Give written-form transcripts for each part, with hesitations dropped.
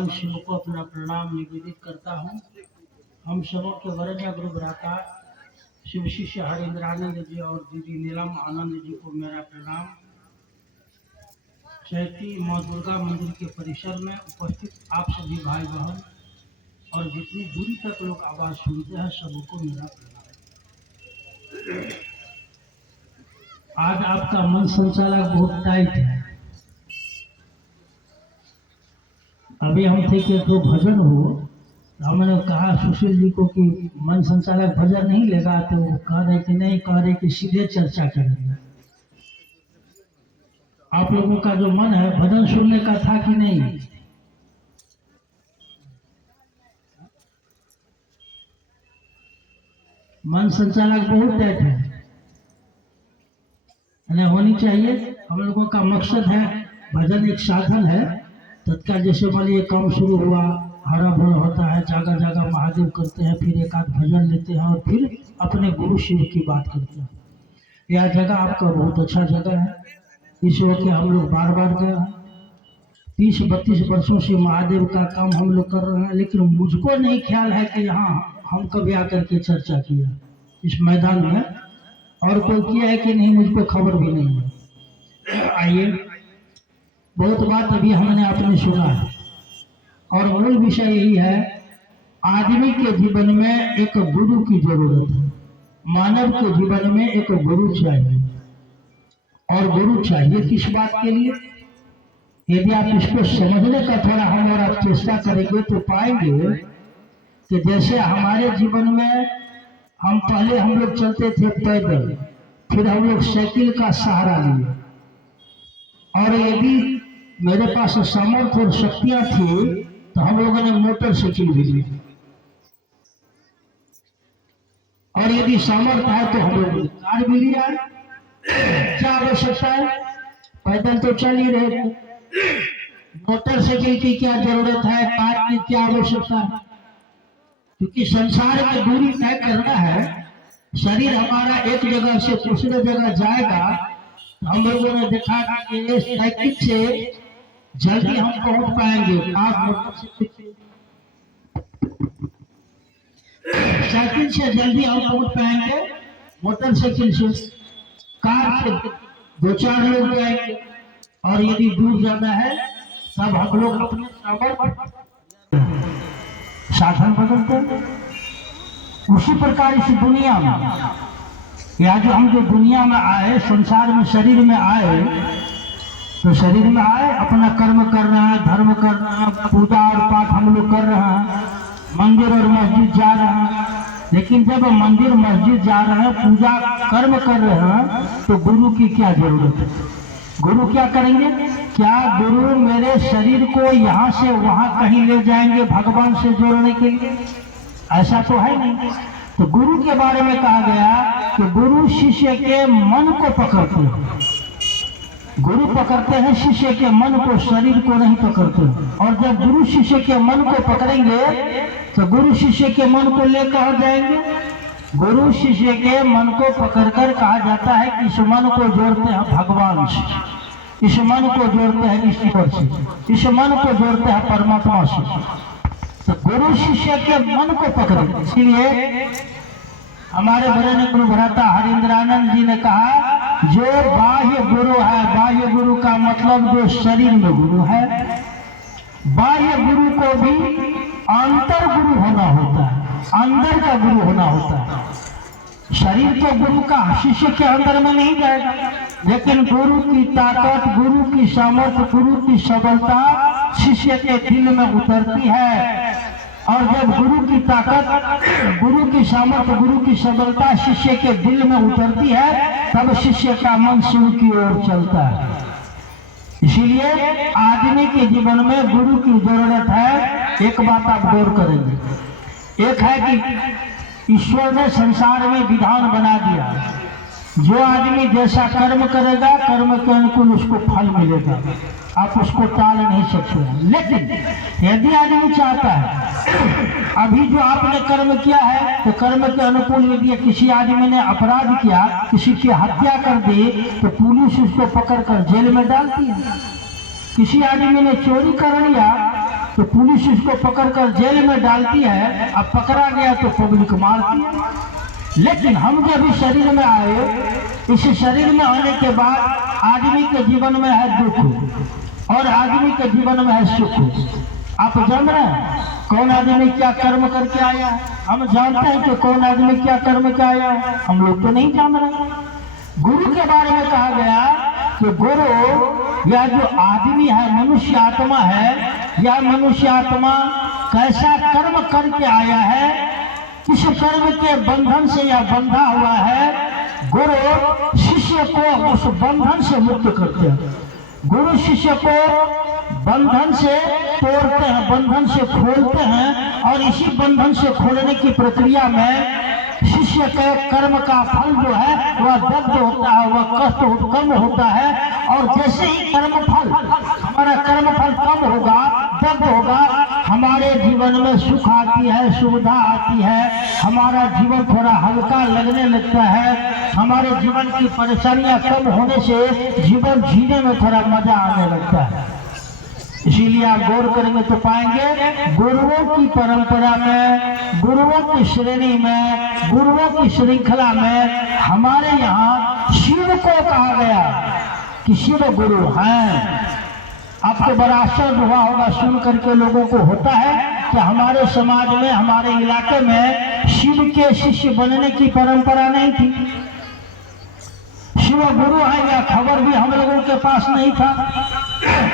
भगवान शिव को अपना प्रणाम निवेदित करता हूँ। हम सबों के वरण्य गुरु भ्राता शिव शिष्य हरेंद्रानंद जी और दीदी नीलम आनंद जी को मेरा प्रणाम। चैती माँ दुर्गा मंदिर के परिसर में उपस्थित आप सभी भाई बहन और जितनी दूरी तक लोग आवाज सुनते हैं सबको मेरा प्रणाम। आज आपका मन संचालक बहुत टाइट है। अभी हम थे कि तो भजन हो, हमने कहा सुशील जी को कि मन संचालक भजन नहीं लेगा, तो वो कह रहे कि नहीं, कह रहे कि सीधे चर्चा करेंगे। आप लोगों का जो मन है भजन सुनने का था कि नहीं? मन संचालक बहुत टाइट है, होनी चाहिए। हम लोगों का मकसद है, भजन एक साधन है। तत्काल जैसे मान लीजिए काम शुरू हुआ, हरा भरा होता है, जगह जगह महादेव करते हैं, फिर एक आध भजन लेते हैं और फिर अपने गुरु शिव की बात करते हैं। यह जगह आपका बहुत अच्छा जगह है, इस वक्त हम लोग बार बार गए हैं। 30-32 वर्षों से महादेव का काम हम लोग कर रहे हैं, लेकिन मुझको नहीं ख्याल है कि यहाँ हम कभी आकर के चर्चा किया इस मैदान में, और कोई किया है कि नहीं मुझको खबर भी नहीं है। आइए, बहुत बात अभी हमने आपने सुना है और मूल विषय यही है, आदमी के जीवन में एक गुरु की जरूरत है। मानव के जीवन में एक गुरु चाहिए, और गुरु चाहिए किस बात के लिए? यदि आप इसको समझने का थोड़ा हम और आप चेष्टा करेंगे तो पाएंगे कि जैसे हमारे जीवन में पहले हम लोग चलते थे पैदल, फिर हम लोग साइकिल का सहारा लिए, और यदि मेरे पास सामर्थ्य और शक्तियां थी तो हम लोगों ने मोटरसाइकिल भी ली, और यदि सामर्थ्य है तो हम लोगों ने कार भी लिया। क्या आवश्यकता है? पैदल तो चल ही रहे थे, मोटरसाइकिल की क्या जरूरत है, कार की क्या आवश्यकता है? क्योंकि संसार में दूरी तय करना है, शरीर हमारा एक जगह से दूसरे जगह जाएगा। हम लोगों ने देखा कि साइकिल से जल्दी हम पहुंच पाएंगे, साइकिल से जल्दी हम पहुंच पाएंगे, मोटरसाइकिल से, कार से 2-4 लोग जाएंगे, और यदि दूर जाना है तब हम लोग अपने साधन बदलते हैं। उसी प्रकार इस दुनिया में, या जो हम जो दुनिया में आए, संसार में शरीर में आए, तो शरीर में आए अपना कर्म कर रहे हैं, धर्म कर रहे हैं, पूजा और पाठ हम लोग कर रहे हैं, मंदिर और मस्जिद जा रहे हैं। लेकिन जब मंदिर मस्जिद जा रहे हैं, पूजा कर्म कर रहे हैं, तो गुरु की क्या जरूरत है? गुरु क्या करेंगे? क्या गुरु मेरे शरीर को यहाँ से वहां कहीं ले जाएंगे भगवान से जोड़ने के लिए? ऐसा तो है नहीं। तो गुरु के बारे में कहा गया कि गुरु शिष्य के मन को पकड़ते हैं। गुरु पकड़ते हैं शिष्य के मन को, शरीर को नहीं पकड़ते। और जब गुरु शिष्य के मन को पकड़ेंगे तो गुरु शिष्य के मन को लेकर जाएंगे। गुरु शिष्य के मन को पकड़कर कहा जाता है कि इस मन को जोड़ते हैं भगवान से, इस मन को जोड़ते हैं ईश्वर से, इस मन को जोड़ते हैं परमात्मा से। तो गुरु शिष्य के मन को पकड़े। इसलिए हमारे वरण्य गुरु भ्राता हरेंद्रानंद जी ने कहा, जो बाह्य गुरु है, बाह्य गुरु का मतलब जो शरीर में गुरु है, बाह्य गुरु को भी अंतर गुरु होना होता है, अंदर का गुरु होना होता है। शरीर तो गुरु का शिष्य के अंदर में नहीं जाएगा, लेकिन गुरु की ताकत, गुरु की सामर्थ्य, गुरु की सबलता शिष्य के दिल में उतरती है। और जब गुरु की ताकत, गुरु की सामर्थ्य, गुरु की सबलता शिष्य के दिल में उतरती है, तब शिष्य का मन शिव की ओर चलता है। इसीलिए आदमी के जीवन में गुरु की जरूरत है। एक बात आप गौर करेंगे, एक है कि ईश्वर ने संसार में विधान बना दिया, जो आदमी जैसा कर्म करेगा कर्म के अनुकूल उसको फल मिलेगा, आप उसको टाल नहीं सकते। लेकिन यदि आदमी चाहता है, अभी जो आपने कर्म किया है, तो कर्म के अनुकूल यदि किसी आदमी ने अपराध किया, किसी की हत्या कर दी, तो पुलिस उसको पकड़कर जेल में डालती है। किसी आदमी ने चोरी कर लिया तो पुलिस उसको पकड़कर जेल में डालती है, अब पकड़ा गया तो पब्लिक मारती है। लेकिन हम जब इस शरीर में आए, इस शरीर में आने के बाद आदमी के जीवन में है दुख और आदमी के जीवन में है सुख। आप जान रहे हैं कौन आदमी क्या कर्म करके आया है? हम जानते हैं कि कौन आदमी क्या कर्म के आया है? हम लोग तो नहीं जान रहे। गुरु के बारे में कहा गया कि गुरु या जो आदमी है, मनुष्य आत्मा है, या मनुष्य आत्मा कैसा कर्म करके आया है, किस कर्म के बंधन से या बंधा हुआ है, गुरु शिष्य को उस बंधन से मुक्त करते हैं। गुरु शिष्य को बंधन से तोड़ते हैं, बंधन से खोलते हैं, और इसी बंधन से खोलने की प्रक्रिया में शिष्य के कर्म का फल जो है वह दग्ध होता है, वह कष्ट कम होता है। और जैसे ही कर्म फल, हमारा कर्म फल कम होगा, दग्ध होगा, हमारे जीवन में सुख आती है, सुविधा आती है, हमारा जीवन थोड़ा हल्का लगने लगता है, हमारे जीवन की परेशानियां कम होने से जीवन जीने में थोड़ा मजा आने लगता है। इसीलिए आप गौर करेंगे तो पाएंगे गुरुओं की परंपरा में, गुरुओं की श्रेणी में, गुरुओं की श्रृंखला में हमारे यहाँ शिव को कहा गया कि शिव गुरु हैं। आपको बड़ा आश्चर्य हुआ होगा सुन करके, लोगों को होता है कि हमारे समाज में, हमारे इलाके में शिव के शिष्य बनने की परंपरा नहीं थी। शिव गुरु है या खबर भी हम लोगों के पास नहीं था,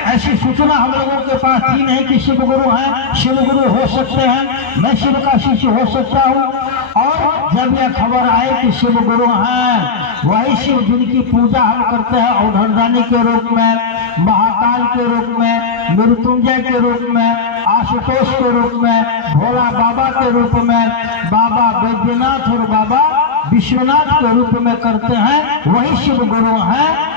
ऐसी सूचना हम लोगों के पास थी नहीं कि शिव गुरु हैं, शिव गुरु हो सकते हैं, मैं शिव का शिष्य हो सकता हूँ। और जब यह खबर आए कि शिव गुरु हैं, वही शिव जिनकी पूजा हम करते हैं औधरदानी के रूप में, महाकाल के रूप में, मृत्युंजय के रूप में, आशुतोष के रूप में, भोला बाबा के रूप में, बाबा बैद्यनाथ और बाबा विश्वनाथ के रूप में करते हैं, वही शिव गुरु हैं।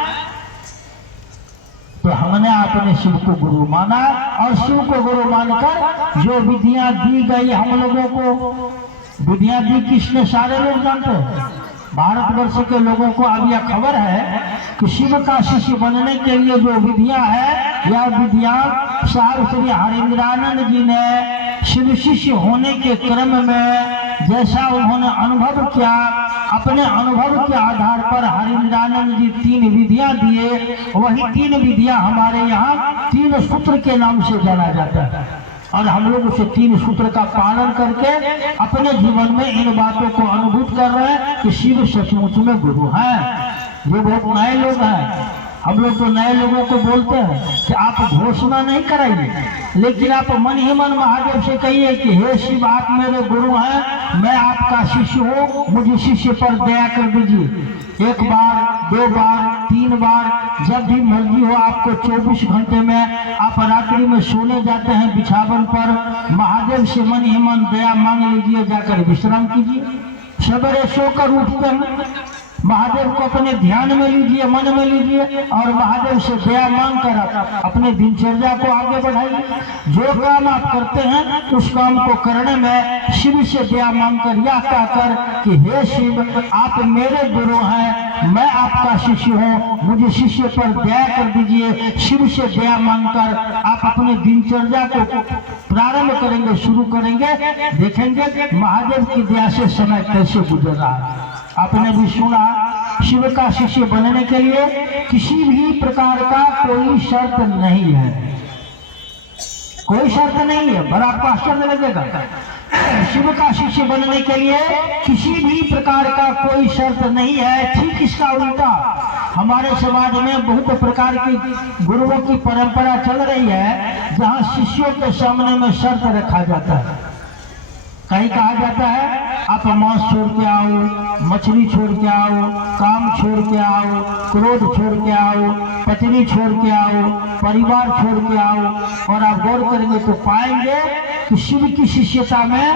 तो हमने अपने शिव को गुरु माना, और शिव को गुरु मानकर जो विधियां दी गई हम लोगों को, विधियां दी किसने? सारे लोग जानते हैं, भारतवर्ष के लोगों को। अब यह खबर है कि शिव का शिष्य बनने के लिए जो विधियां है, यह विधियां साहब श्री हरिंद्रानंद जी ने शिव शिष्य होने के क्रम में जैसा उन्होंने अनुभव किया, अपने अनुभव के आधार पर हरिंद्रानंद जी 3 विधियां दिए। वही 3 विधियां हमारे यहाँ 3 सूत्र के नाम से जाना जाता है, और हम लोग उसे 3 सूत्र का पालन करके अपने जीवन में इन बातों को अनुभूत कर रहे हैं कि शिव सचमुच में गुरु हैं। ये बहुत नए लोग हैं, हम लोग तो नए लोगों को बोलते हैं कि आप घोषणा नहीं कराइए, लेकिन आप मन ही मन महादेव से कहिए कि हे शिव, आप मेरे गुरु हैं, मैं आपका शिष्य हूँ, मुझे शिष्य पर दया कर दीजिए। 1 बार, 2 बार, 3 बार, जब भी मर्जी हो आपको 24 घंटे में आप रात्रि में सोने जाते हैं बिछावन पर, महादेव से मन ही मन दया मांग लीजिए, जाकर विश्राम कीजिए। सवेरे सोकर उठते हैं, महादेव को अपने ध्यान में लीजिए, मन में लीजिए, और महादेव से दया मांग कर अपने दिनचर्या को आगे बढ़ाइए। जो काम आप करते हैं उस काम को करने में शिव से दया मांग कर यह कहकर कि हे शिव, आप मेरे गुरु हैं, मैं आपका शिष्य हूँ, मुझे शिष्य पर दया कर दीजिए। शिव से दया मांगकर आप अपने दिनचर्या को प्रारंभ करेंगे, शुरू करेंगे, देखेंगे महादेव की दया से समय कैसे गुजर रहा है। आपने भी सुना, शिव का शिष्य बनने के लिए किसी भी प्रकार का कोई शर्त नहीं है, कोई शर्त नहीं है। बड़ा आपको आश्चर्य लगेगा, शिव का शिष्य बनने के लिए किसी भी प्रकार का कोई शर्त नहीं है। ठीक इसका उल्टा हमारे समाज में बहुत प्रकार की गुरुओं की परंपरा चल रही है, जहां शिष्यों के सामने में शर्त रखा जाता है। कहीं कहा जाता है आप मांस छोड़ के आओ, मछली छोड़ के आओ, काम छोड़ के आओ, क्रोध छोड़ के आओ, पत्नी छोड़ के आओ, परिवार छोड़ के आओ। और आप गौर करेंगे तो पाएंगे कि शिव की शिष्यता में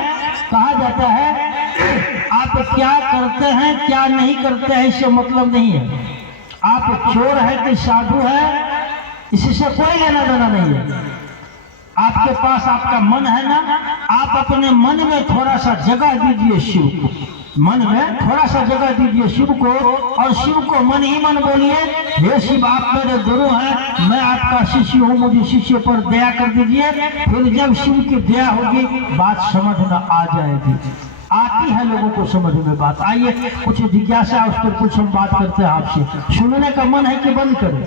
कहा जाता है आप क्या करते हैं क्या नहीं करते हैं इससे मतलब नहीं है। आप चोर है कि साधु है इससे कोई लेना देना नहीं है। आपके पास आपका मन है ना, आप अपने मन में थोड़ा सा जगह दीजिए शिव को। मन में थोड़ा सा जगह दीजिए शिव को, और शिव को मन ही मन बोलिए, हे शिव आप मेरे गुरु हैं, मैं आपका शिष्य हूँ, मुझे शिष्य पर दया कर दीजिए। फिर जब शिव की दया होगी बात समझ में आ जाएगी। आती है लोगों को समझ में बात। आइए कुछ जिज्ञासा उस पर कुछ हम बात करते हैं आपसे। सुनने का मन है कि बंद करें?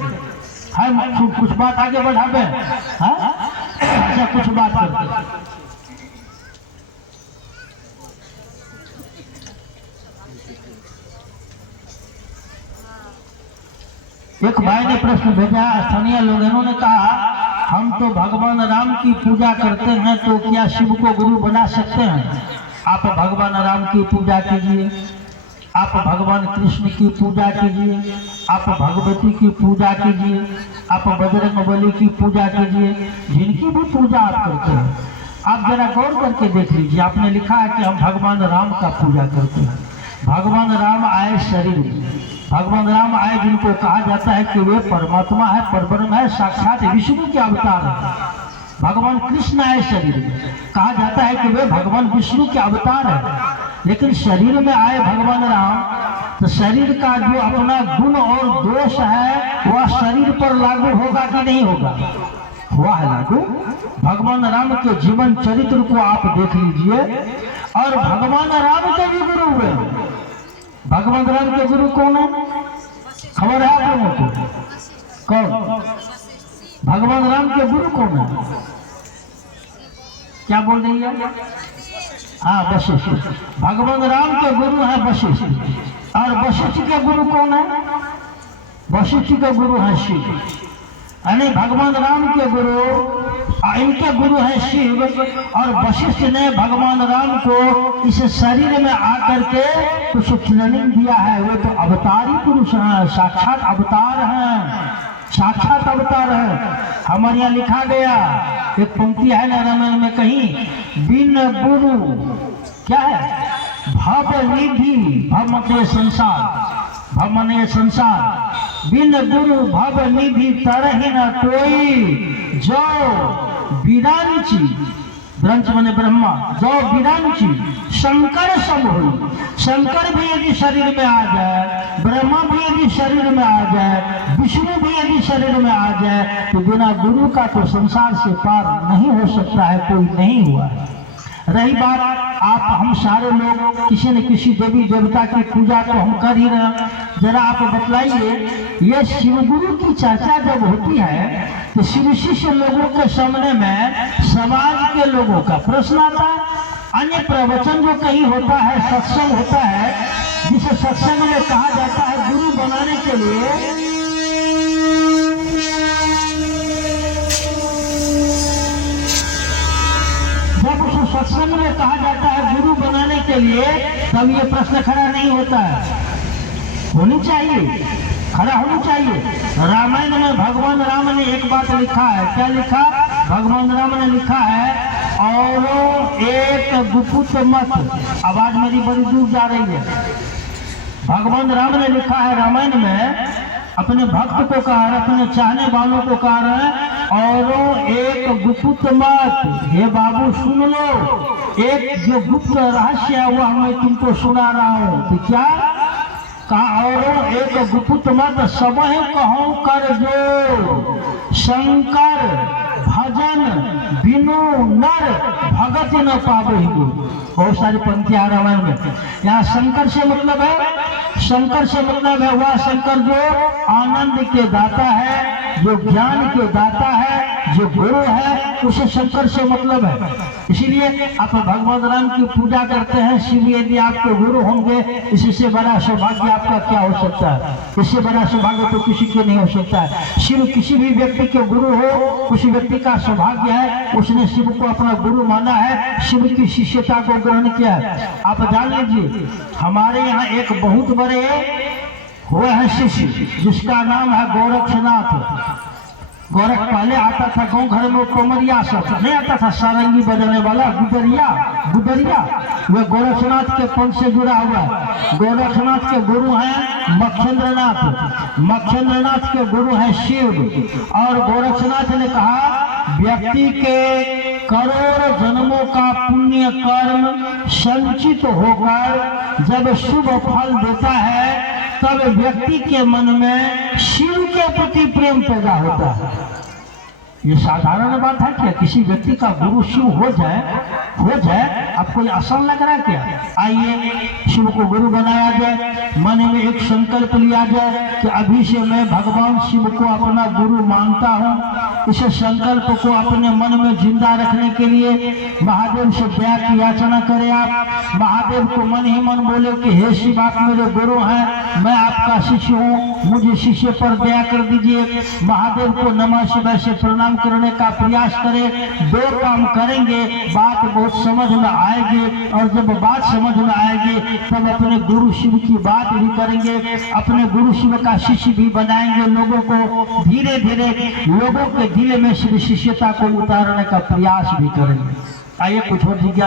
है कुछ बात आगे बढ़ावे? अच्छा कुछ बात करते हैं। एक भाई ने प्रश्न भेजा, स्थानीय लोग, इन्होंने कहा हम तो भगवान राम की पूजा करते हैं, तो क्या शिव को गुरु बना सकते हैं? आप भगवान राम की पूजा कीजिए, आप भगवान कृष्ण की पूजा कीजिए, आप भगवती की पूजा कीजिए, आप बजरंगबली की पूजा कीजिए, जिनकी भी पूजा आप करते हैं। आप जरा गौर करके देख लीजिए, आपने लिखा है कि हम भगवान राम का पूजा करते हैं। भगवान राम आए शरीर में, भगवान राम आए जिनको कहा जाता है कि वे परमात्मा है, परब्रह्म है, साक्षात विष्णु के अवतार है। भगवान कृष्ण आए शरीर में, कहा जाता है कि वे भगवान विष्णु के अवतार है। लेकिन शरीर में आए भगवान राम, तो शरीर का जो अपना गुण और दोष है वह शरीर पर लागू होगा कि नहीं होगा? हुआ है लागू। भगवान राम के जीवन चरित्र को आप देख लीजिए, और भगवान राम के भी गुरु हुए। भगवान राम के गुरु कौन है? खबर है आप लोगों को? कौन? भगवान राम के गुरु कौन है? क्या बोल रही है? हाँ, वशिष्ठ। भगवान राम के गुरु है वशिष्ठ। और वशिष्ठ के गुरु कौन है? वशिष्ठ के गुरु है शिव। यानी भगवान राम के गुरु, इनके गुरु है शिव। और वशिष्ठ ने भगवान राम को इस शरीर में आकर के कुछ ट्रेनिंग दिया है। वे तो अवतारी पुरुष हैं, साक्षात अवतार हैं, साक्षात अवतार है। हमारे यहाँ लिखा गया एक पंक्ति है ना रामायण में कहीं, बिन गुरु क्या है? भव निधि भमते संसार, भमने संसार, बिन गुरु भव निधि तरहि न कोई, जो विरांची, ब्रंच मने ब्रह्मा, जो विरांची शंकर सब हुई। शंकर भी यदि शरीर में आ जाए, ब्रह्मा भी यदि शरीर में आ जाए, विष्णु भी यदि शरीर में आ जाए, तो बिना गुरु का तो संसार से पार नहीं हो सकता है, कोई नहीं हुआ है। रही बात आप हम सारे लोग किसी न किसी देवी देवता की पूजा तो हम कर ही रहे हैं। जरा आप बतलाइए, ये शिव गुरु की चर्चा जब होती है तो शिव शिष्य लोगों के सामने में समाज के लोगों का प्रश्न आता है। अन्य प्रवचन जो कहीं होता है, सत्संग होता है, जिसे सत्संग में कहा जाता है गुरु बनाने के लिए, जब उस सत्संग में कहा जाता है गुरु बनाने के लिए, तब ये प्रश्न खड़ा नहीं होता है। होनी चाहिए, खड़ा होनी चाहिए। रामायण में भगवान राम ने एक बात लिखा है। क्या लिखा? भगवान राम ने लिखा है, और एक गुपुत मत, आवाज मेरी बड़ी दूर जा रही है। भगवान राम ने लिखा है रामायण में, अपने भक्त को कहा है, अपने चाहने वालों को कहा है, और एक गुप्त मत, हे बाबू सुन लो, एक जो गुप्त रहस्य है वह मैं तुमको सुना रहा हूँ। तो क्या कहा? और एक गुप्त मत सब कहूँ कर जो, शंकर भजन बिनु नर भगत न पावे। बहुत सारी पंक्तियां रामायण में। यहाँ शंकर से मतलब है, शंकर से मतलब है वह शंकर जो आनंद के दाता है, जो ज्ञान के दाता है, जो गुरु है, उसे शंकर से मतलब है। इसीलिए आप भगवान राम की पूजा करते हैं। शिव यदि आपके गुरु होंगे, इससे बड़ा सौभाग्य आपका क्या हो सकता है? इससे बड़ा सौभाग्य तो किसी के नहीं हो सकता है। शिव किसी भी व्यक्ति के गुरु हो, उस व्यक्ति का सौभाग्य है, उसने शिव को अपना गुरु माना है, शिव की शिष्यता को ग्रहण किया है। आप जान लीजिए, हमारे यहाँ एक बहुत बड़े हुए हैं शिष्य, जिसका नाम है गोरक्षनाथ। गोरख पहले आता था गांव घर में, कोमरिया सब नहीं आता था, सारंगी बजाने वाला गुदरिया, गुदरिया। वे गोरक्षनाथ के पंथ से जुड़ा हुआ है। गोरक्षनाथ के गुरु हैं मच्छेंद्रनाथ, मच्छेंद्रनाथ के गुरु हैं शिव। और गोरक्षनाथ ने कहा व्यक्ति के करोड़ों जन्मों का पुण्य कर्म संचित होकर जब शुभ फल देता है, तब व्यक्ति के मन में शिव के प्रति प्रेम पैदा होता है। ये साधारण बात है क्या? किसी व्यक्ति का गुरु शिव हो जाए आपको ये आसान लग रहा है क्या? आइए शिव को गुरु बनाया जाए, मन में एक संकल्प लिया जाए कि अभी से मैं भगवान शिव को अपना गुरु मानता हूँ। इस संकल्प को अपने मन में जिंदा रखने के लिए महादेव से दया की याचना करें। आप महादेव को मन ही मन बोले कि हे शिव, आप मेरे गुरु हैं, मैं आपका शिष्य हूँ, मुझे शिष्य पर दया कर दीजिए। महादेव को नमः शिवाय से प्रणाम करने का प्रयास करें। दो काम करेंगे, बात बहुत समझ में आएगी, और जब बात समझ में आएगी तब अपने गुरु शिव की बात भी करेंगे, अपने गुरु शिव का शिष्य भी बनाएंगे। लोगों को धीरे धीरे लोगों के दिल में शिव शिष्यता को उतारने का प्रयास भी करेंगे। आइए कुछ और जिज्ञासा